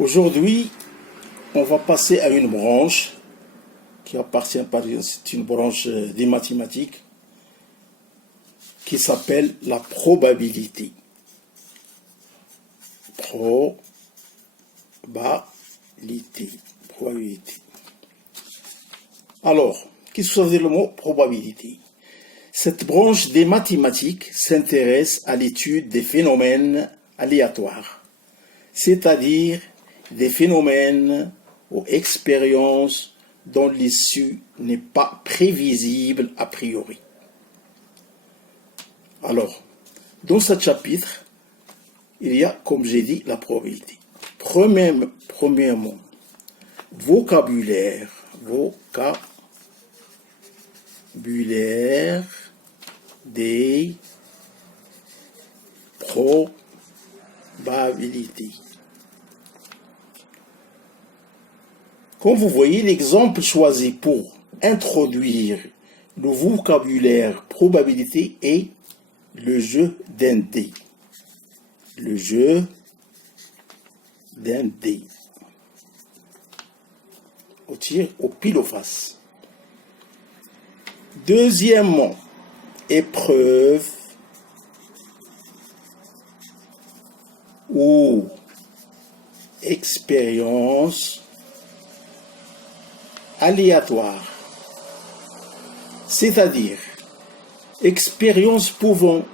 Aujourd'hui, on va passer à une branche qui appartient, c'est une branche des mathématiques qui s'appelle la probabilité. Probabilité. Alors, qu'est-ce que ça veut dire le mot probabilité? Cette branche des mathématiques s'intéresse à l'étude des phénomènes aléatoires, c'est-à-dire des phénomènes ou expériences dont l'issue n'est pas prévisible a priori. Alors, dans ce chapitre, il y a, comme j'ai dit, la probabilité. Premièrement, vocabulaire des probabilités. Comme vous voyez, l'exemple choisi pour introduire le vocabulaire probabilité est le jeu d'un dé. Le jeu d'un dé. On tire au pile ou face. Deuxièmement, épreuve ou expérience aléatoire, c'est-à-dire expériences pouvant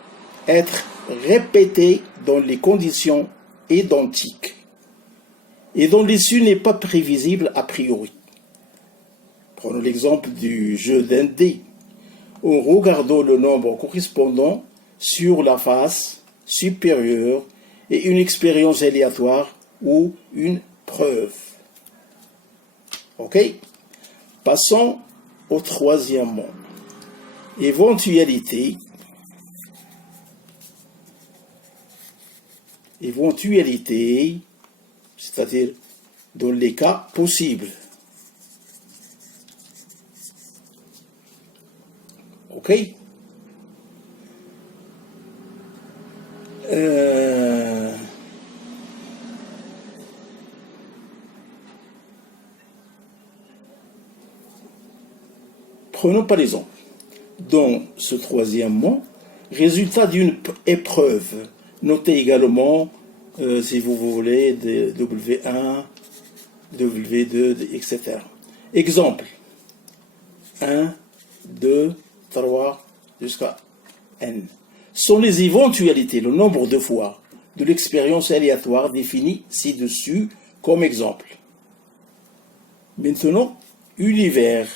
être répétées dans les conditions identiques et dont l'issue n'est pas prévisible a priori. Prenons l'exemple du jeu d'un dé. En regardant le nombre correspondant sur la face supérieure et une expérience aléatoire ou une preuve. Ok? Passons au troisième mot. Éventualité. Éventualité, c'est-à-dire dans les cas possibles. Ok? Prenons par exemple, dans ce troisième mot, résultat d'une épreuve, notez également, si vous voulez, de W1, W2, etc. Exemple, 1, 2, 3, jusqu'à N. Sont les éventualités, le nombre de fois de l'expérience aléatoire définie ci-dessus comme exemple. Maintenant, univers.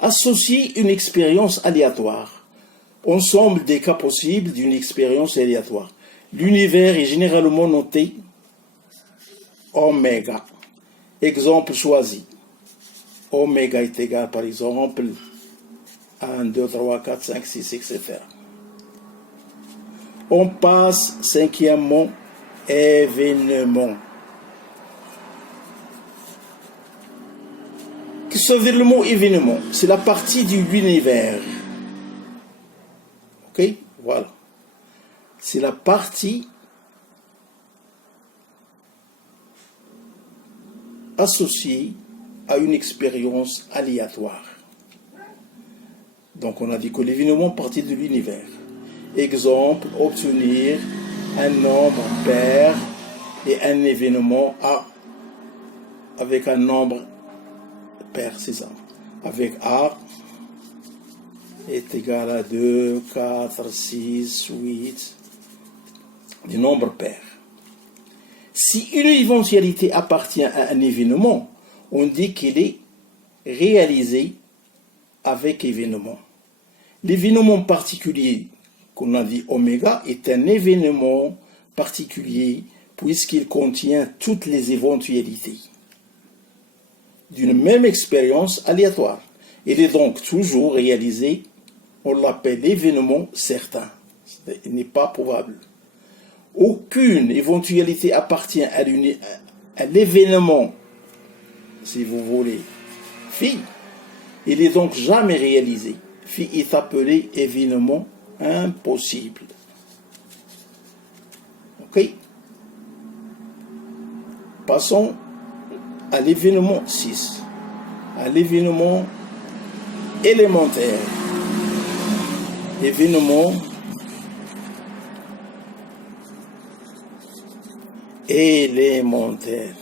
Associer une expérience aléatoire. Ensemble des cas possibles d'une expérience aléatoire. L'univers est généralement noté oméga. Exemple choisi. Oméga est égal, par exemple, 1, 2, 3, 4, 5, 6, etc. On passe, cinquièmement, événement. Qu'est-ce que ça veut dire le mot événement? C'est la partie de l'univers. Ok? Voilà. C'est la partie associée à une expérience aléatoire. Donc on a dit que l'événement partit de l'univers. Exemple, obtenir un nombre pair et un événement A avec un nombre pair, c'est ça. Avec A est égal à 2, 4, 6, 8, des nombres pairs. Si une éventualité appartient à un événement, on dit qu'il est réalisé avec événement. L'événement particulier qu'on a dit oméga est un événement particulier puisqu'il contient toutes les éventualités d'une même expérience aléatoire. Il est donc toujours réalisé, on l'appelle événement certain. Il n'est pas probable. Aucune éventualité appartient à l'événement, si vous voulez, phi. Il n'est donc jamais réalisé. Phi est appelé événement impossible. Ok? Passons à l'événement 6, à l'événement élémentaire. Événement élémentaire.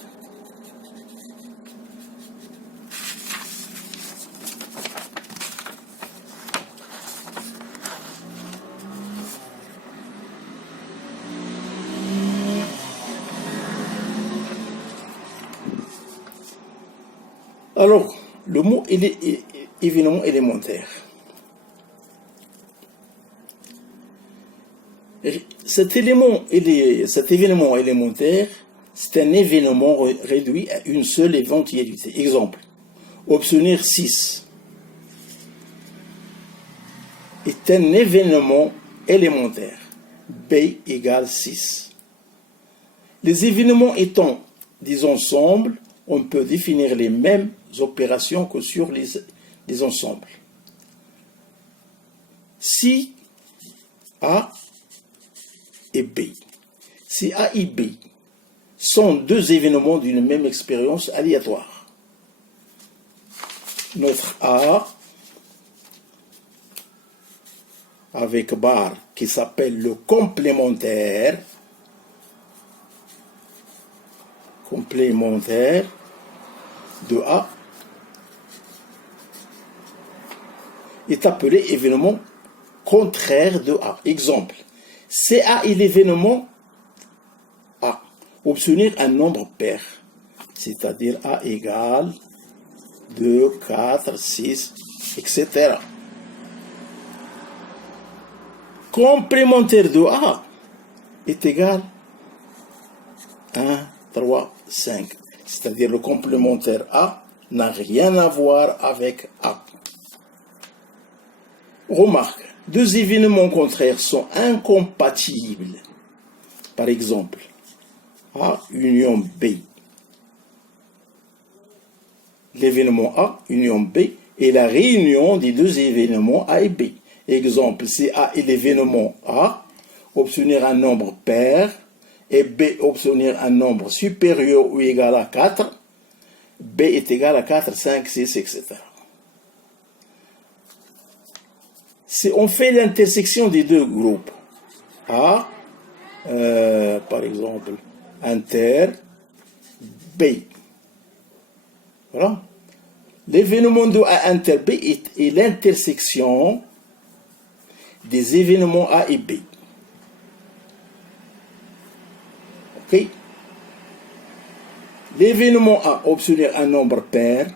Alors, le mot événement élémentaire. Cet événement élémentaire, c'est un événement réduit à une seule éventualité. Exemple, obtenir 6 est un événement élémentaire. B égale 6. Les événements étant des ensembles, on peut définir les mêmes opérations que sur les ensembles. Si A et B. Si A et B sont deux événements d'une même expérience aléatoire, notre A avec barre qui s'appelle le complémentaire de A est appelé événement contraire de A. Exemple, CA est l'événement A. Obtenir un nombre pair, c'est-à-dire A égale 2, 4, 6, etc. Complémentaire de A est égal 1, 3, 5. C'est-à-dire le complémentaire A n'a rien à voir avec A. Remarque, deux événements contraires sont incompatibles. Par exemple, A union B. L'événement A union B est la réunion des deux événements A et B. Exemple, si A est l'événement A, obtenir un nombre pair, et B obtenir un nombre supérieur ou égal à 4, B est égal à 4, 5, 6, etc. Si on fait l'intersection des deux groupes, A, par exemple, inter, B. Voilà. L'événement de A inter B est l'intersection des événements A et B. Ok? L'événement A obtenir un nombre pair,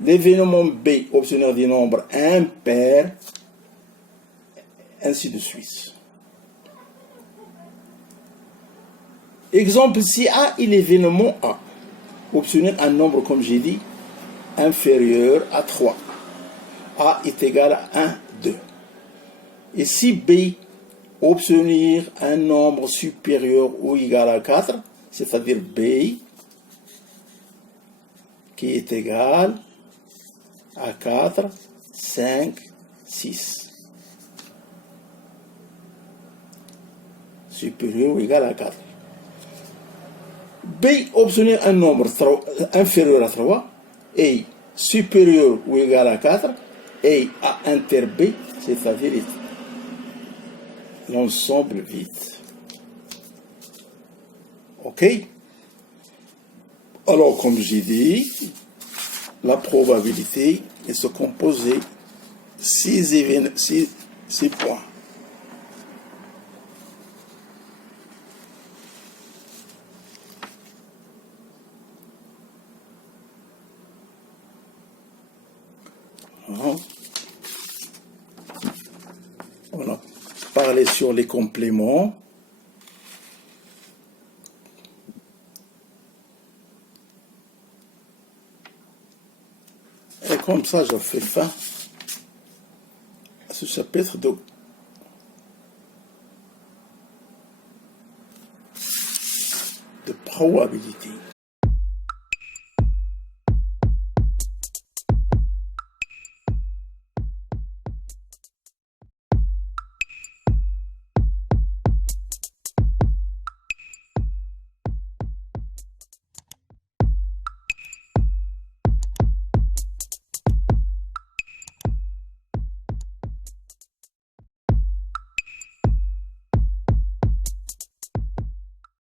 l'événement B obtenir des nombres impairs, ainsi de suite. Exemple, si A est l'événement A, obtenir un nombre, comme j'ai dit, inférieur à 3. A est égal à 1, 2. Et si B, obtenir un nombre supérieur ou égal à 4, c'est-à-dire B, qui est égal à 4, 5, 6. Supérieur ou égal à 4. B, obtenir un nombre inférieur à 3, et supérieur ou égal à 4, et A inter B, c'est-à-dire l'ensemble vide. Ok? Alors, comme j'ai dit, la probabilité est se composer 6 points. On a parlé sur les compléments. Et comme ça, je fais fin à ce chapitre de probabilité.